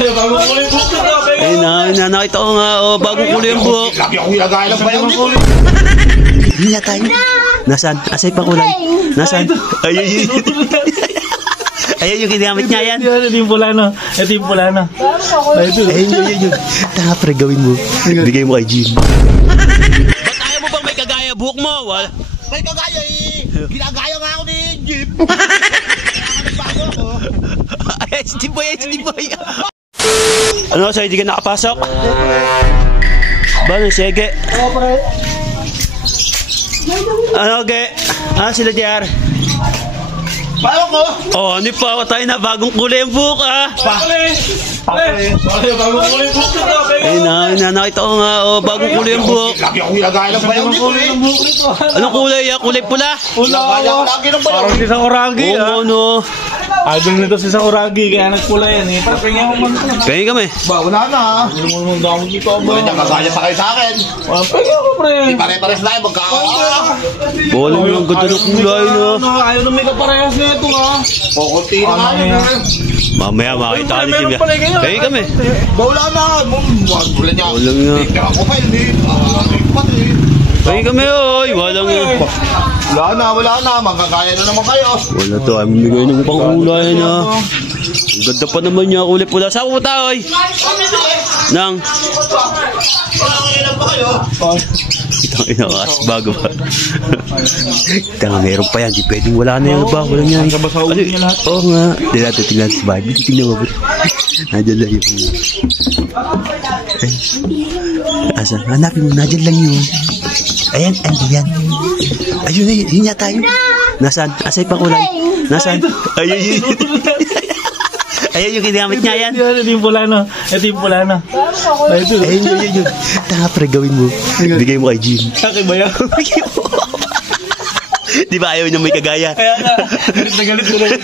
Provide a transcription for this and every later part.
Ayun na, nakita ko nga, bagong kulay ang buhok. Lagi akong ilagay lang ba yung kulay? Hindi na tayo. Nasaan? Asay pa kulay? Nasaan? Ayun. Ayun yung ginamit niya yan. Ito yung pula na. Ito yung pula na. Ayun. Tanga pre, gawin mo. Bigay mo kay Jim. Ba't ayaw mo bang may kagaya buhok mo? May kagaya eh. Ginagaya nga ako ni Jeep. Ay, si Boy. Ano, sa'yo di ka nakapasok? Ba, sige. Ano, okay? Sila JR? Paano ko? Ano pa, tayo na bagong kulay ang buhok, Ayun na, nakita ko nga, bagong kulay ang buhok. Lagi akong ilagay lang ba yung kulay? Anong kulay, Kulay pula? Parang si Sakuragi, ano? Idol nito si Sakuragi, kaya nagpula yan eh. Parang kanya ko man. Pengi kami. Ba, wala na. Hindi mo naman dami dito ba? Hindi niya kagaya sa kayo sa akin. Pengi ako, pre. Di pare-pares na kayo magkakaroon. Walang yung ganda ng kulay, no? Ayaw na may kaparehas na ito, ha? Kukunti na nga yun. Mamaya makita ka ni Jim. Pengi kami. Ba, wala na. Wala niya. Walang nga. Hindi ako pa yun eh. Pengi kami, walang yun. Wala na. Magkakaya na naman kayo. Wala to, ay mamigay ng pang kulay na. Ang ganda pa naman niya, kulay pula. Sa uta, oy! Nang. Ilan pa kayo? Itang inakas, bago pa. Tanga, meron pa yan. Di pwedeng wala na yan ba? Walang yan. Oo nga. Di natin tingnan sa bahay. Tingnan mo, bro. Nadyan lang yun. Asa? Hanapin mo, nadyan lang yun. Ayan. Ayun yata yun. Nasaan? Asay pa kulay? Nasaan? Ayun. Ayun yung ginamit niya yan. Ito yung pula na. Ayun. Tanga pre, gawin mo. Bigay mo kay Jim. Kaki ba yan? Di ba ayaw niya may kagaya? Kaya na. Galit ko lang.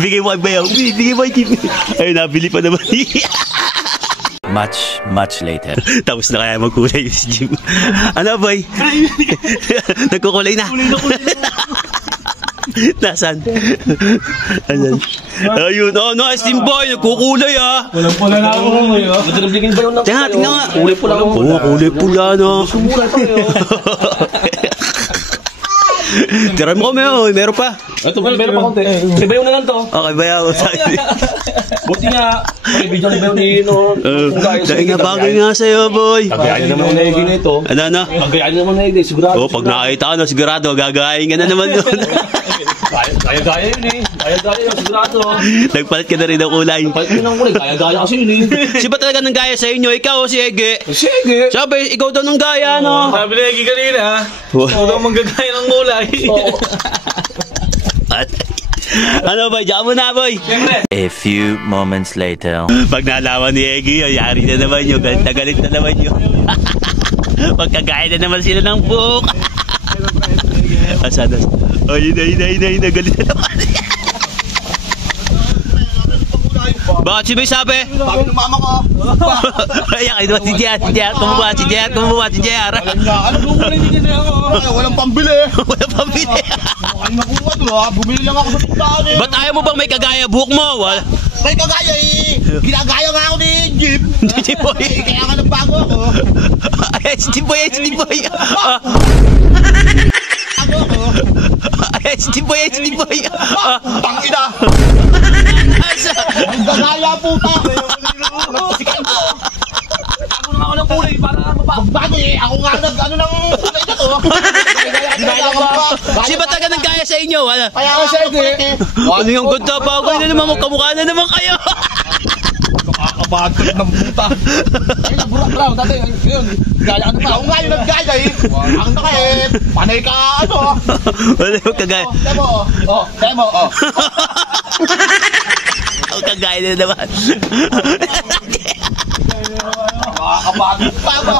Bigay mo kay Bayaw. Bigay mo kay Jim. Ayun, nabili pa naman. Much later. Tapos na kaya magkulay si Jim. Ano, boy? Nagkukulay na. Nasaan? Ayun, nice team boy. Nagkukulay, Walang pula na ako ngayon. Tingnan nga. Kulay pula. Kulay pula, no? Tira mo kami, meron pa. Ito, meron pa konti. Kay Bayaw na lang to. Okay, Bayaw. Buti nga, may video ni Bayaw ni Dahil nga bagay nga sa'yo, boy. Gagayain naman na Egi na ito. Ano? Gagayain naman na Egi, sigurado. Pag nakakita ka, sigurado, gagayain ka na naman doon. Gaya yun eh. Gaya, sigurado. Nagpalit ka na rin ng kulay. Palit yun ang kulay, gaya kasi yun eh. Si ba talaga ng gaya sa inyo? Ikaw o si Ege? Si Ege. Sabi, ikaw daw ng gaya, no? Sabi ni Ege kanina, ikaw daw manggagaya ng kulay. Ano ba? Diyan mo na, boy. A few moments later. Pag nalaman ni Ege, yari na naman yun. Galit na naman yun. Magkagaya na naman sila ng buhok. Asadas. Ay, galit na naman. Bakit si May sabi? Sabi ng mama ko. Ayan, ito si JR. Kumuha si JR. Ano kukulay din kasi ako? Walang pambili. Walang pambili. Ay, nakuha doon. Bumili lang ako sa tuktaan eh. Ba't ayaw mo bang may kagaya buhok mo? May kagaya eh. Ginagaya nga ako ni Jeep. Si Boy. Kaya nga nagbago ako. Ay, si Boy. Ay, si Boy. Tangina. Ang gagaya puta. Nagpasikan ko. Ako naman ako ng kulay para Bago eh. Ako nga nag-ano ng kulay na to. Ginagaya ko pa. Si ba taga ng gaya sa inyo? Kaya nga siya eh. Ano yung ganda bagay na naman? Magkamukha na naman kayo. Nakakabagod ng puta. Ay, naburak lang. Dati, yun. Gaya ano pa. Ako nga yung naggaya eh. Ang naka eh. Panay ka ano. Wala yung kagaya. Demo. Ang kagaya na naman. Nakakabagod pa ako.